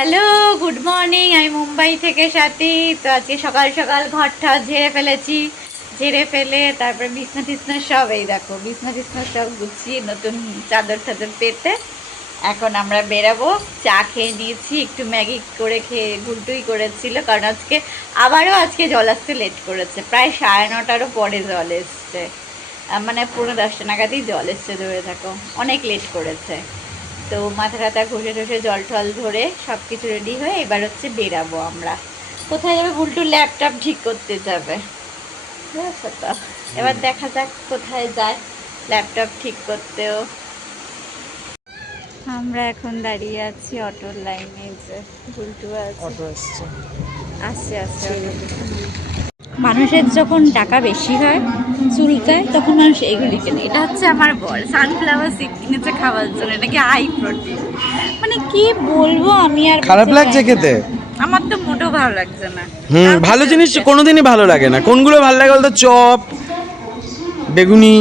Hello, good morning. আমি মুম্বাই থেকে সাথী। তো আজকে সকাল সকাল ঘরটা ঝেড়ে ফেলেছি। ঝেড়ে ফেলে তারপরে বিছনা টিছনা সব, এই দেখো, বিছনা টিছনা সব গুছিয়ে নতুন চাদর টাদর পেতে এখন আমরা বেরাবো। চা খেয়ে নিয়েছি, একটু ম্যাগি করে খেয়ে গুলটুই করেছিল, কারণ আজকে আবারও আজকে জল আসতে লেট করেছে। প্রায় সাড়ে নটারও পরে জল এসছে। মানে পনেরো দশটা নাগাদই জল এসছে, ধরে থাকো। অনেক লেট করেছে। তো মাথা টাথা ঘষে টষে জল টল ধরে সব কিছু রেডি হয়ে এবার হচ্ছে বেরাবো আমরা। কোথায় যাবে বুলটু ল্যাপটপ ঠিক করতে যাবে? তো এবার দেখা যাক কোথায় যায় ল্যাপটপ ঠিক করতেও। আমরা এখন দাঁড়িয়ে আছি অটোর লাইনে যে বুলটু আছে। অটো আসছে। আসছে আসছে। মানুষের যখন টাকা বেশি হয় চুলকায় তখন মানুষ এগুলি কেনে। এটা হচ্ছে আমার বল সানফ্লাওয়ার সিড কিনেছে খাওয়ার জন্য। এটাকে হাই প্রোটিন মানে কি বলব আমি আর খারাপ লাগছে খেতে? আমার তো মোটেও ভালো লাগছে না। হুম ভালো জিনিস। কোনোদিনই ভালো লাগে না। কোনগুলো ভালো লাগে বলতো? চপ বেগুনি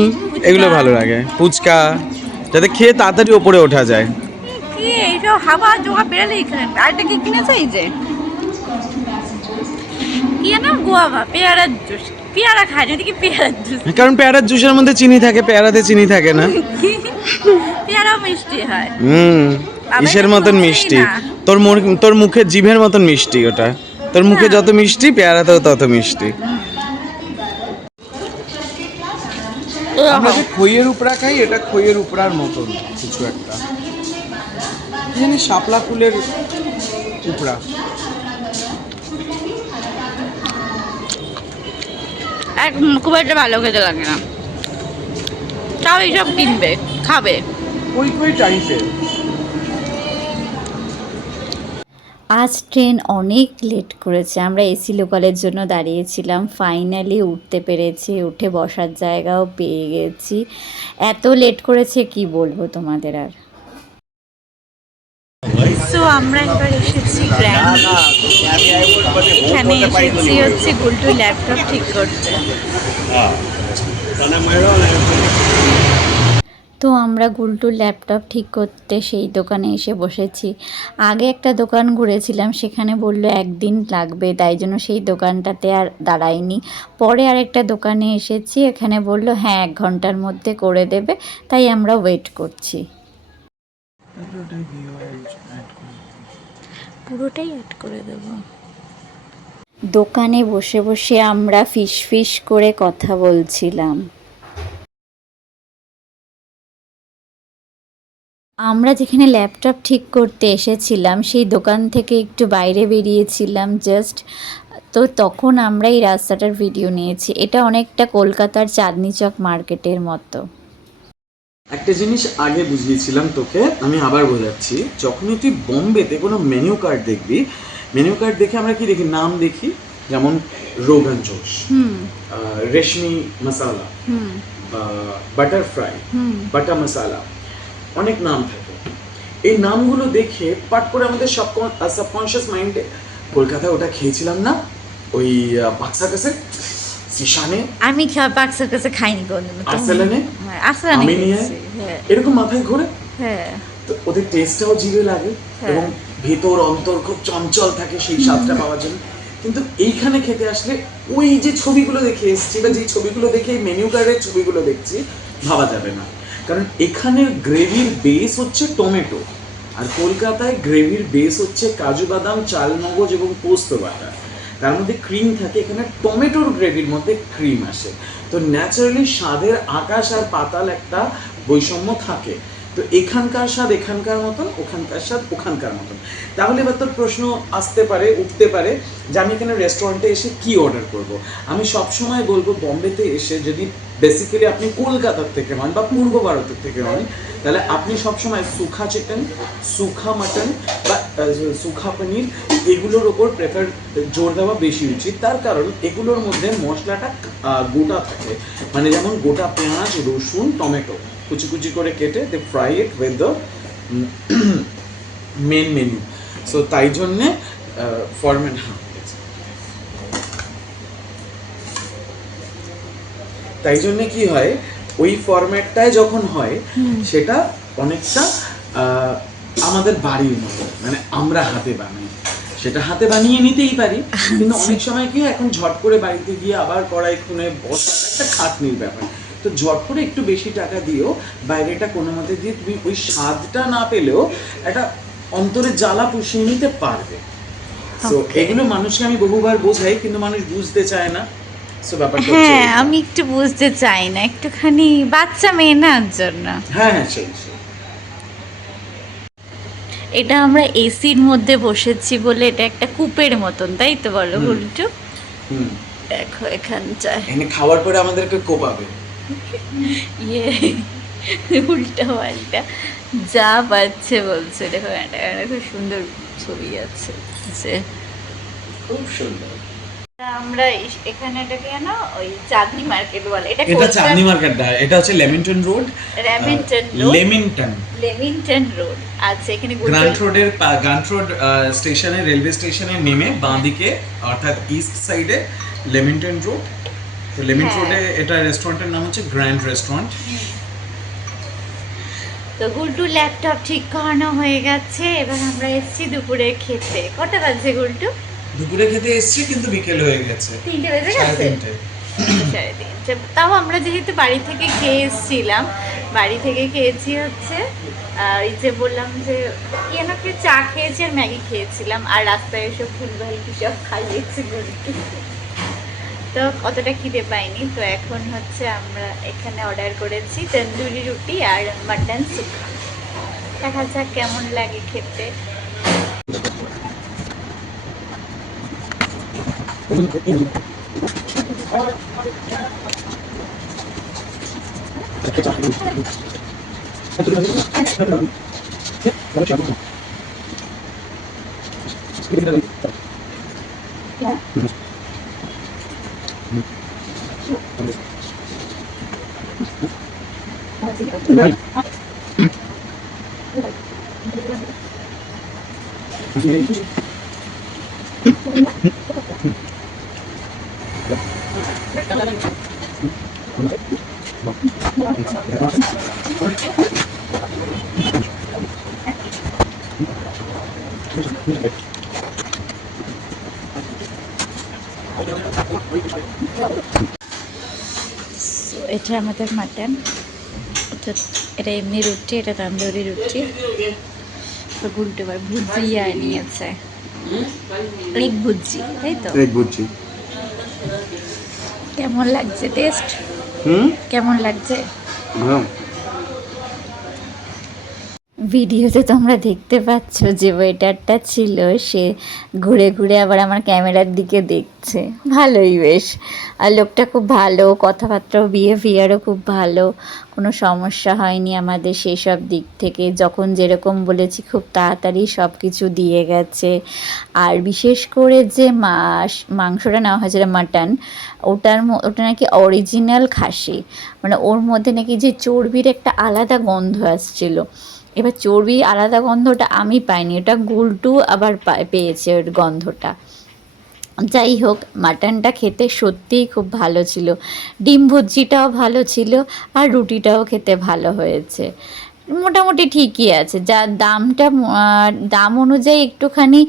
এগুলো ভালো লাগে। ফুচকা যাতে খেয়ে তাড়াতাড়ি ওপরে ওঠা যায়। কি এইসব হাওয়া জোয়া বেড়ালে এখানে আরেকটা কি কিনেছে এই যে? কি না গোয়াভা পেয়ারার জুস। পেয়ারা খায় না এদিকে পেয়ারার জুস। কারণ পেয়ারার জুসের মধ্যে চিনি থাকে পেয়ারাতে চিনি থাকে না। মিষ্টি হয়। হুম ইসের মতন মিষ্টি। তোর তোর মুখে জিভের মতন মিষ্টি ওটা। তোর মুখে যত মিষ্টি পেয়ারাতেও তত মিষ্টি। আমরা যে খইয়ের উপরা খাই এটা খইয়ের উপরার মতন কিছু একটা। জানি শাপলা ফুলের উপরা এক খুব একটা ভালো খেতে লাগে না। তাও এইসব কিনবে খাবে। আজ ট্রেন অনেক লেট করেছে আমরা এসি লোকালের জন্য দাঁড়িয়েছিলাম। ফাইনালি উঠতে পেরেছি উঠে বসার জায়গাও পেয়ে গেছি। এত লেট করেছে কি বলব তোমাদের আর? সো আমরা এবার এসেছি গ্র্যান্ড এখানে এসেছি হচ্ছে গুলটু ল্যাপটপ ঠিক করতে। তো আমরা গুলটুর ল্যাপটপ ঠিক করতে সেই দোকানে এসে বসেছি। আগে একটা দোকান ঘুরেছিলাম সেখানে বলল একদিন লাগবে তাই জন্য সেই দোকানটাতে আর দাঁড়াইনি পরে আরেকটা দোকানে এসেছি এখানে বলল হ্যাঁ এক ঘণ্টার মধ্যে করে দেবে তাই আমরা ওয়েট করছি। পুরোটাই অ্যাড করে দেবো। দোকানে বসে বসে আমরা ফিস ফিস করে কথা বলছিলাম। আমরা যেখানে ল্যাপটপ ঠিক করতে এসেছিলাম, সেই দোকান থেকে একটু বাইরে বেরিয়েছিলাম জাস্ট তো তখন আমরা এই রাস্তাটার ভিডিও নিয়েছি। এটা অনেকটা কলকাতার চাঁদনি চক মার্কেটের মতো। একটা জিনিস আগে বুঝিয়েছিলাম তোকে আমি আবার বোঝাচ্ছি। যখনই তুই বোম্বেতে কোনো মেনু কার্ড দেখবি মেনু কার্ড দেখে আমরা কি দেখি? নাম দেখি? যেমন রোগান জোশ হুম। রেশমি মশালা হুম। বাটার ফ্রাই হুম। বাটার মশালা অনেক নাম থাকে। এই নামগুলো দেখে পাট করে আমাদের সাবকনশিয়াস মাইন্ডে কলকাতায় ওটা খেয়েছিলাম না? ওই বাক্সা কাছে? সিশানে আমি কাছে খাইনি কোনদিন? হ্যাঁ আমি নিয়ে? হ্যাঁ। এরকম মাথায় ঘোরে? হ্যাঁ। তো ওদের টেস্টটাও জিভে লাগে হ্যাঁ। এবং ভেতর অন্তর খুব চঞ্চল থাকে সেই স্বাদটা পাওয়ার জন্য। কিন্তু এইখানে খেতে আসলে ওই যে ছবিগুলো দেখে এসছি বা যে ছবিগুলো দেখে মেনু কার্ডের ছবিগুলো দেখছি ভাবা যাবে না। কারণ এখানের গ্রেভির বেস হচ্ছে টমেটো। আর কলকাতায় গ্রেভির বেস হচ্ছে কাজু বাদাম চালমগজ এবং পোস্ত বাটা। তার মধ্যে ক্রিম থাকে, এখানে টমেটোর গ্রেভির মধ্যে ক্রিম আসে। তো ন্যাচারালি স্বাদের আকাশ আর পাতাল একটা বৈষম্য থাকে। তো এখানকার স্বাদ এখানকার মতন, ওখানকার স্বাদ ওখানকার মতন। তাহলে এবার তোর প্রশ্ন আসতে পারে, উঠতে পারে যে আমি এখানে রেস্টুরেন্টে এসে কি অর্ডার করব। আমি সবসময় বলব বম্বেতে এসে যদি বেসিক্যালি আপনি কলকাতার থেকে হন বা পূর্ব ভারতের থেকে হন, তাহলে আপনি সবসময় সুখা চিকেন সুখা মাটন বা সুখা পনির এগুলোর ওপর প্রেফার জোর দেওয়া বেশি উচিত। তার কারণ এগুলোর মধ্যে মশলাটা গোটা থাকে। মানে যেমন গোটা পেঁয়াজ, রসুন, টমেটো। কুচি কুচি করে কেটে দে fry it with the men menu so তাই জন্যে ফরম্যাট হ্যাঁ তাই জন্য কি হয় ওই ফরম্যাটটায় যখন হয় সেটা অনেকটা আমাদের বাড়ির মতো মানে আমরা হাতে বানাই। সেটা হাতে বানিয়ে নিতেই পারি কিন্তু অনেক সময় কি এখন ঝট করে বাড়িতে গিয়ে আবার কড়াই খুনে বসা একটা খাটনির ব্যাপার। তো ঝট করে একটু বেশি টাকা দিও বাইরেটা কোনো মতে দিয়ে তুমি ওই স্বাদটা না পেলেও একটা অন্তরে জ্বালা পুষিয়ে নিতে পারবে। তো এগুলো মানুষকে আমি বহুবার বোঝাই কিন্তু মানুষ বুঝতে চায় না। সো হ্যাঁ আমি একটু বুঝতে চাই না একটুখানি বাচ্চা মেয়ে না জন্য। হ্যাঁ হ্যাঁ সেই এটা আমরা এসির মধ্যে বসেছি বলে এটা একটা কূপের মতন তাই তো বলো। গুলটু দেখো এখানটায়। এখানে খাওয়ার পরে আমাদেরকে কোপাবে। ইয়ে উল্টা পাল্টা যা পাচ্ছে বলছে। দেখো এটা একটা খুব সুন্দর ছবি আছে যে খুব সুন্দর। আমরা ইস- এখানে এটাকে না ওই চাঁদনি মার্কেট বলে। এটা এটা চাঁদনি মার্কেট এটা হচ্ছে Lamington road. Lamington Lamington road? আচ্ছা এখানে গ্রান্ট রোডের গ্রান্ট রোড স্টেশনে রেলওয়ে স্টেশনে নেমে বাঁ দিকে অর্থাৎ ইস্ট সাইডে লেমিংটন রোড। তো লেমিংটন হ্যাঁ। রোডে এটা রেস্টুরেন্টের নাম হচ্ছে গ্র্যান্ড রেস্টুরেন্ট। তো গুলটু ল্যাপটপ ঠিক করানো হয়ে গেছে এবার আমরা এসেছি দুপুরে খেতে। কটা বাজছে গুলটু? দুপুরে খেতে এসেছি কিন্তু বিকেল হয়ে গেছে। তিনটে বেজে সাড়ে গেছে সাড়ে তিনটে। তাও আমরা যেহেতু বাড়ি থেকে খেয়ে এসেছিলাম বাড়ি থেকে খেয়েছি হচ্ছে আর এই যে বললাম যে ইয়ানাকে চা খেয়েছি আর ম্যাগি খেয়েছিলাম আর রাস্তায় এসব কি সব খাইয়েছি গুলটু? তো অতটা খিদে পাইনি। তো এখন হচ্ছে আমরা এখানে অর্ডার করেছি তন্দুরি রুটি আর মাটন সুখা দেখা যাক কেমন লাগে খেতে। Thank you. এটা আমাদের মাটন। এটা এটা এমনি রুটি এটা তান্দুরি রুটি। তো গুলটে বার ভুজিয়া নিয়েছে। এক ভুজি তাই তো? এক ভুজি। কেমন লাগছে টেস্ট? হুম? কেমন লাগছে? হ্যাঁ ভিডিওতে তোমরা দেখতে পাচ্ছ যে ওয়েটারটা ছিল, সে ঘুরে ঘুরে আবার আমার ক্যামেরার দিকে দেখছে। ভালোই বেশ। আর লোকটা খুব ভালো, কথাবার্তাও বিহেভিয়ারও খুব ভালো। কোনো সমস্যা হয়নি আমাদের সেই সব দিক থেকে। যখন যেরকম বলেছি, খুব তাড়াতাড়ি সব কিছু দিয়ে গেছে। আর বিশেষ করে যে মাস, মাংসটা নেওয়া হয়েছিল মাটন, ওটার ওটা নাকি অরিজিনাল খাসি। মানে ওর মধ্যে নাকি যে চর্বির একটা আলাদা গন্ধ আসছিল। এবার চর্বি আলাদা গন্ধটা আমি পাইনি, ওটা গুলটু আবার পেয়েছে ওর গন্ধটা। যাই হোক, মাটনটা খেতে সত্যিই খুব ভালো ছিল। ডিম ভুজিটাও ভালো ছিল আর রুটিটাও খেতে ভালো হয়েছে। মোটামুটি ঠিকই আছে। যা দামটা দাম অনুযায়ী একটুখানি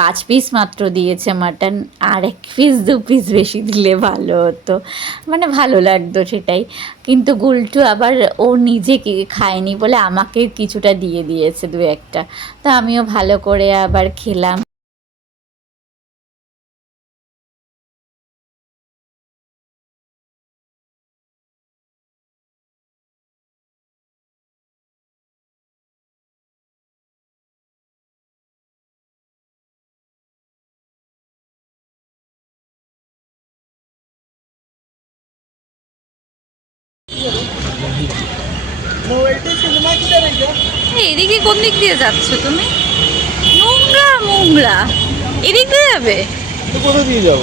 পাঁচ পিস মাত্র দিয়েছে মাটন, আর এক পিস দু পিস বেশি দিলে ভালো হতো। মানে ভালো লাগতো সেটাই। কিন্তু গুলটু আবার ও নিজে খায়নি বলে আমাকে কিছুটা দিয়ে দিয়েছে দু একটা। তো আমিও ভালো করে আবার খেলাম। এদিকে কোন দিক দিয়ে যাচ্ছ তুমি? নোংরা মোংরা এদিক দিয়ে যাবে? কোথা দিয়ে যাব?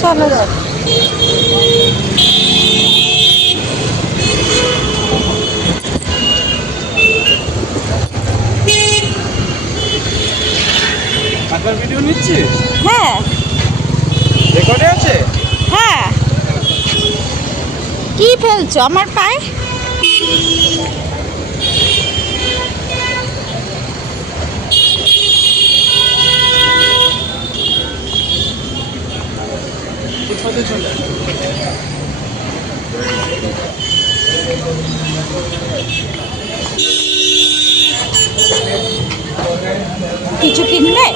চলো যাও আপনার ভিডিও নিচ্ছিস? হ্যাঁ। রেকর্ডে আছে? হ্যাঁ। কি ফেলছো? আমার পায়ে? কোথাতে চলে কিছু কিনবে?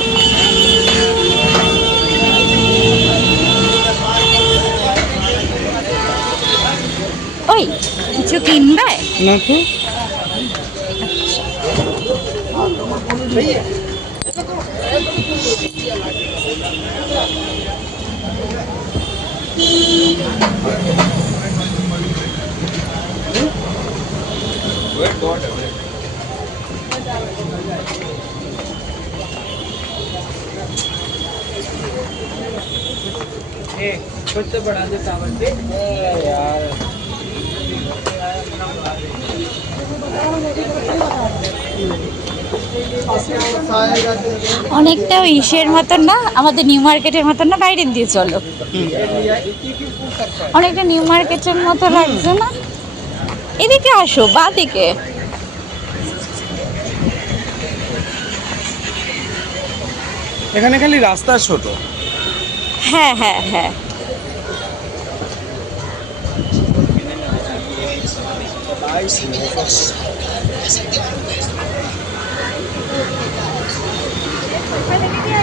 ওই কিছু কিনবে? না তো खुद से बढ़ा दे चावल के यार। অনেকটা ইসের মতন না আমাদের নিউ মার্কেটের মতন না বাইরের দিয়ে চলো। অনেকটা নিউ মার্কেটের মতো লাগছে না? এদিকে আসো বা দিকে এখানে খালি রাস্তা ছোট। হ্যাঁ হ্যাঁ হ্যাঁ।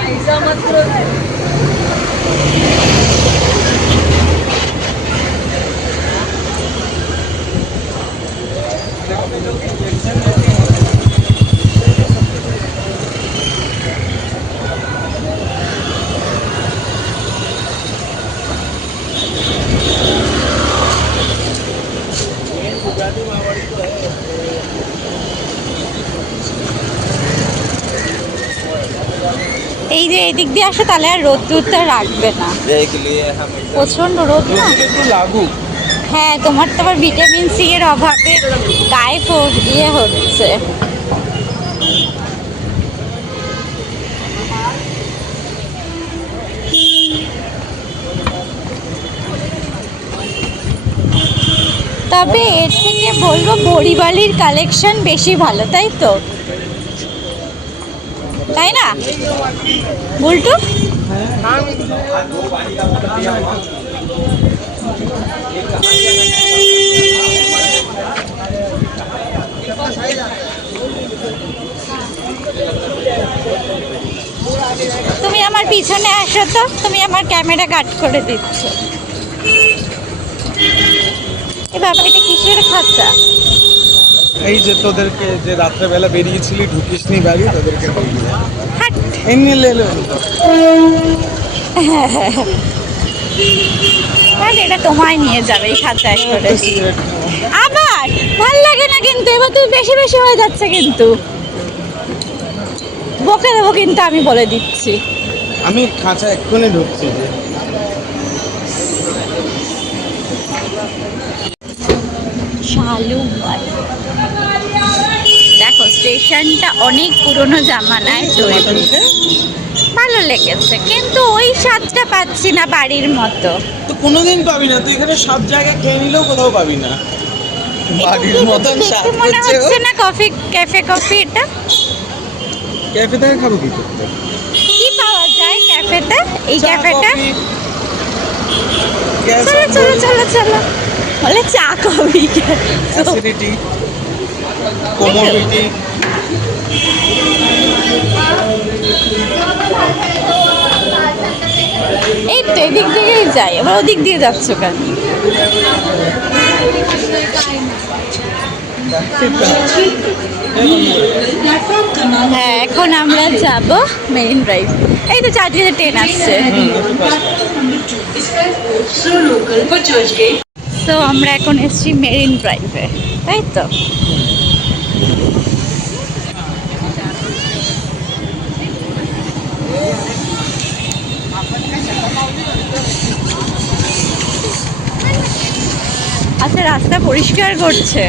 এই যে দিক দিয়ে আসে, তাহলে আর রোদ রোদটা রাখবে না। প্রচণ্ড রোদ না? হ্যাঁ তোমার তো আবার ভিটামিন সি এর অভাবে গায়ে ইয়ে হচ্ছে। তবে এর থেকে বলব বড়িবালির কালেকশন বেশি ভালো, তাই তো? তাই না? বুলটু? তুমি আমার পিছনে আসো তো, তুমি আমার ক্যামেরা কাট করে দিচ্ছ। এ বাবা এটা কিসের খাঁচা? এই যে তোদেরকে যে রাত্রেবেলা বেরিয়েছিলি ঢুকিসনি বাড়ি তোদেরকে হাট এমনি লেলো তাহলে এটা তোমায় নিয়ে যাবে এই খাঁচায় করে। আবার! ভালো লাগে না কিন্তু এবার তো বেশি বেশি হয়ে যাচ্ছে কিন্তু। বকে দেবো কিন্তু আমি বলে দিচ্ছি। আমি খাঁচা এক্ষুনি ঢুকছি। শালুবাই দেখো স্টেশনটা অনেক পুরনো জামানায় তৈরি। ভালো লেগেছে কিন্তু ওই স্বাদটা পাচ্ছি না বাড়ির মতো। তো কোনোদিন পাবি না তুই এখানে সব জায়গায় খেয়ে নিলেও কোথাও পাবি না। বাড়ির মতন স্বাদ মনে হচ্ছে না কফি ক্যাফে কফি এটা? ক্যাফে থেকে খাব কি করতে? কি পাওয়া যায় ক্যাফেতে? এই ক্যাফেটা? চলো চলো চলো চলো। বলে চা কফি। অ্যাসিডিটি এই তো এদিক দিয়েই যাই। আবার ওদিক দিয়ে যাচ্ছ কেন? হ্যাঁ এখন আমরা যাব মেরিন ড্রাইভ এই তো চারটিতে ট্রেন আসছে। তো আমরা এখন এসছি মেরিন ড্রাইভে তাই তো? আচ্ছা রাস্তা পরিষ্কার করছে।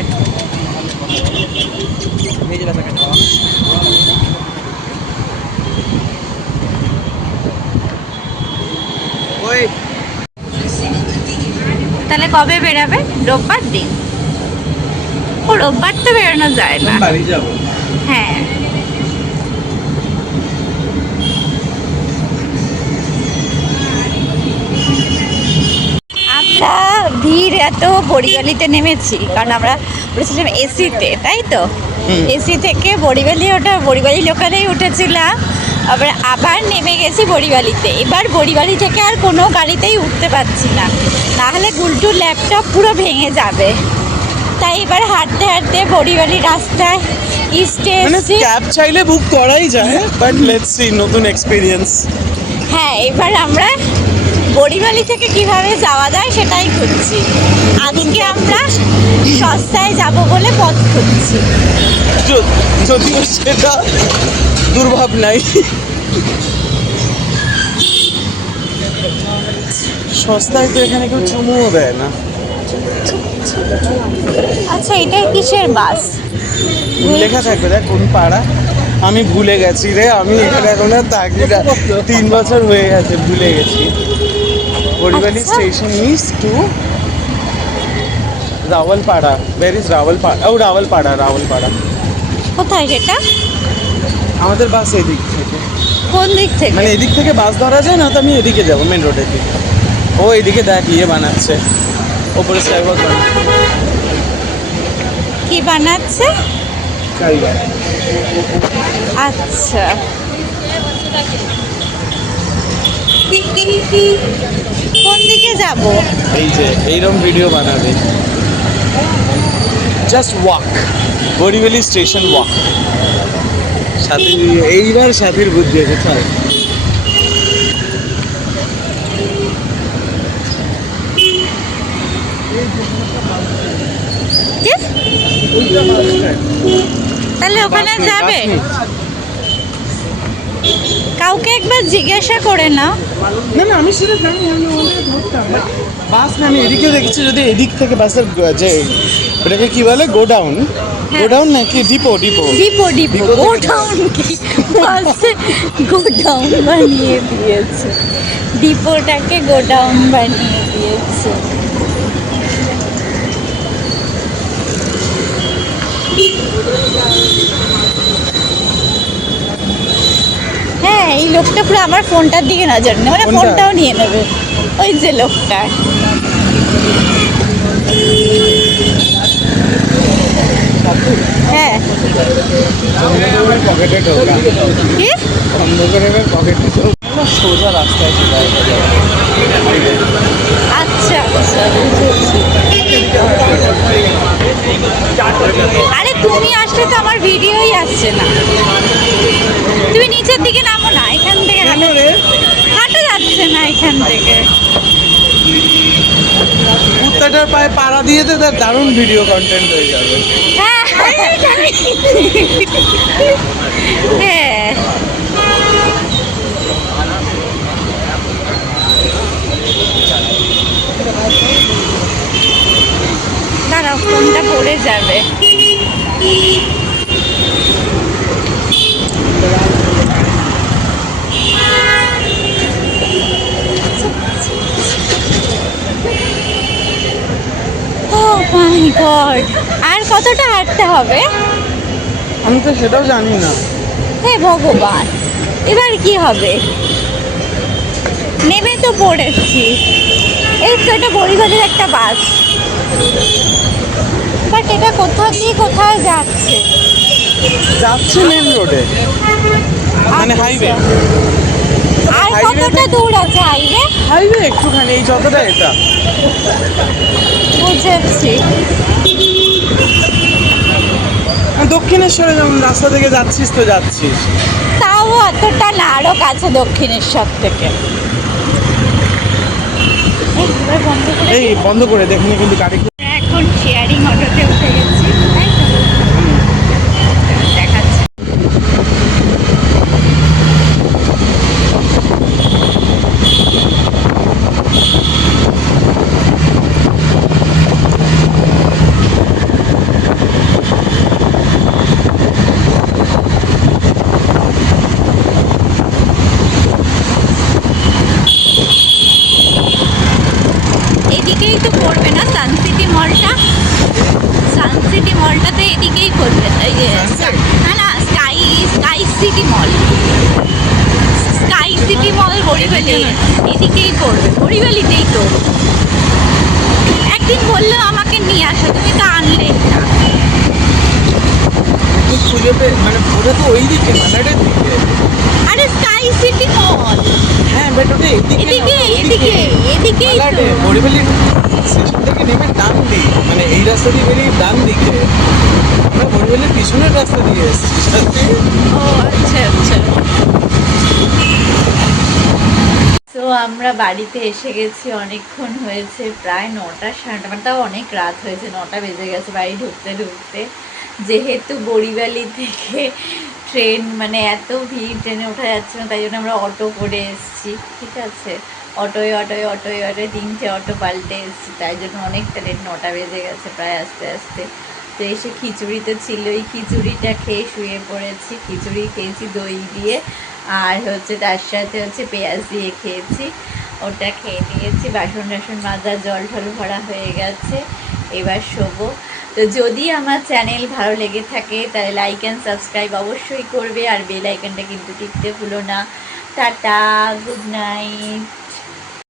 তাহলে কবে বেরাবে? রোববার দিন। ও রোববার তো বেরোনো যায় না। হ্যাঁ। ভিড় এত বড়িবালিতে নেমেছি। কারণ আমরা উঠেছিলাম এসিতে তাই তো? এসি থেকে বড়িবালি ওটা বড়িবালি লোকালেই উঠেছিলাম। আবার আবার নেমে গেছি বড়িবালিতে এবার বড়িবালি থেকে আর কোনো গাড়িতেই উঠতে পারছি না। নাহলে গুলটুর ল্যাপটপ পুরো ভেঙে যাবে। তাই এবার হাঁটতে হাঁটতে বড়িবালি রাস্তায় ইস্টে মানে ক্যাব চাইলে বুক করাই যায় বাট লেটস সি নতুন এক্সপিরিয়েন্স হ্যাঁ এবার আমরা বড়িবালি থেকে কীভাবে যাওয়া যায় সেটাই খুঁজছি। আজকে আমরা সস্তায় যাব বলে পথ খুঁজছি। যদিও সেটা দুর্ভাব নাই। সস্তায় তো এখানে কেউ চুমুও দেয় না। আচ্ছা এটাই কিসের বাস? লেখা থাকবে দেখ কোন পাড়া। আমি ভুলে গেছি রে আমি এখানে এখন আর থাকি না তিন বছর হয়ে গেছে ভুলে গেছি। আচ্ছা। Station is to Rawalpara where is Rawalpara ও রাওয়ালপাড়া রাওয়ালপাড়া কোথায় সেটা আমাদের বাস এদিক থেকে। কোন দিক থেকে? মানে এদিক থেকে বাস ধরা যায় না তো আমি এদিকে যাব মেন রোডের দিকে। ও এদিকে দেখ ইয়ে বানাচ্ছে। ওপরে স্কাইওয়াক কি বানাচ্ছে? আচ্ছা। কোন দিকে যাব? এই যে এইরকম ভিডিও বানাবে। Just walk Borivali station walk সাথী এইবার সাথীর বুদ্ধি আছে চল। তাহলে ওখানে যাবে? কাউকে একবার জিজ্ঞাসা করে না না না আমি সেটা জানি আমি ধরতাম। বাস না আমি এদিকেও দেখেছি যদি এদিক থেকে বাসের যে এটাকে কি বলে গোডাউন। গোডাউন নাকি depot depot depot depot godown কি? বাসে গোডাউন বানিয়ে দিয়েছে। ডিপোটাকে গোডাউন বানিয়ে দিয়েছে হ্যাঁ এই লোকটা পুরো আমার ফোনটার দিকে নজর নেই মানে ফোনটাও নিয়ে নেবে। ওই যে লোকটা। হ্যাঁ। সোজা রাস্তায় আচ্ছা আচ্ছা আরে তুমি আসলে তো আমার ভিডিওই আসছে না তুমি নিচের দিকে নামো না এখান থেকে কেন হাঁটো রে হাঁটা যাচ্ছে না এখান থেকে কুত্তাটার পায়ে পাড়া দিয়ে দে, তার দারুণ ভিডিও কন্টেন্ট হয়ে যাবে। হ্যাঁ হ্যাঁ দাঁড়াও ফোনটা পড়ে যাবে ও মাই গড আর কতটা হাঁটতে হবে? আমি তো সেটাও জানি না। হে ভগবান এবার কি হবে? নেমে তো পড়েছি। এই তো এটা বরিবালের একটা বাস। বাট এটা কোথাও দিয়ে কোথায় যাচ্ছে। যাচ্ছে মেন রোডে মানে হাইওয়ে আর কতটা দূর আছে হাইওয়ে? হাইওয়ে একটুখানি এই যতটা এটা। বুঝেছি দক্ষিণেশ্বরে যেমন রাস্তা থেকে যাচ্ছিস তো যাচ্ছিস। তাও অতটা না আরও কাছে দক্ষিণেশ্বর থেকে। বন্ধ করে এই বন্ধ করে দেখুন কিন্তু গাড়ি এখন শেয়ারিং অটোতে উঠে গেছি তাই তো? দেখাচ্ছি এদিকেই তো পড়বে না সানসিটি মলটা সানসিটি মলটা তো এদিকেই করবে এই যে Sunset? না না sky sky city mall sky এদিকেই করবে বরিবালিতেই তো একদিন বলল আমাকে নিয়ে আসো তুমি তো আনলে না। মানে ওটা তো ওই দিকে মালাডের দিকে? আরে স্কাই সিটি মল। হ্যাঁ বাট ওটা এদিকে এদিকে এদিকে মালাডে বরিবেলি স্টেশন থেকে নেমে ডান দিক মানে এই রাস্তা দিয়ে বেরিয়ে ডান দিকে। আমরা পিছনের রাস্তা দিয়ে এসেছি ও আচ্ছা আচ্ছা। তো আমরা বাড়িতে এসে গেছি, অনেকক্ষণ হয়েছে, প্রায় নটা সাড়ে মানে তাও অনেক রাত হয়েছে, নটা বেজে গেছে বাড়ি ঢুকতে ঢুকতে। যেহেতু বড়িবালি থেকে ট্রেন মানে এত ভিড়, ট্রেনে ওঠা যাচ্ছে না, তাই জন্য আমরা অটো করে এসেছি, ঠিক আছে? অটোয় অটোয় অটোয় অটোয়, তিনটে অটো পাল্টে এসেছি, তাই জন্য অনেকটা লেট, নটা বেজে গেছে প্রায় আস্তে আস্তে। তো এসে খিচুড়ি তো ছিলই, খিচুড়িটা খেয়ে শুয়ে পড়েছি, খিচুড়ি খেয়েছি দই দিয়ে আর হচ্ছে তার সাথে হচ্ছে পেঁয়াজ দিয়ে খেয়েছি। ওটা খেয়ে নিয়েছি। বাসন টাসন মাজা, জল ঢল ভরা হয়ে গেছে। এবার শোবো। তো যদি আমার চ্যানেল ভালো লেগে থাকে, তাহলে লাইক অ্যান্ড সাবস্ক্রাইব অবশ্যই করবে। আর বেল আইকনটা কিন্তু টিপতে ভুলো না। Tata good night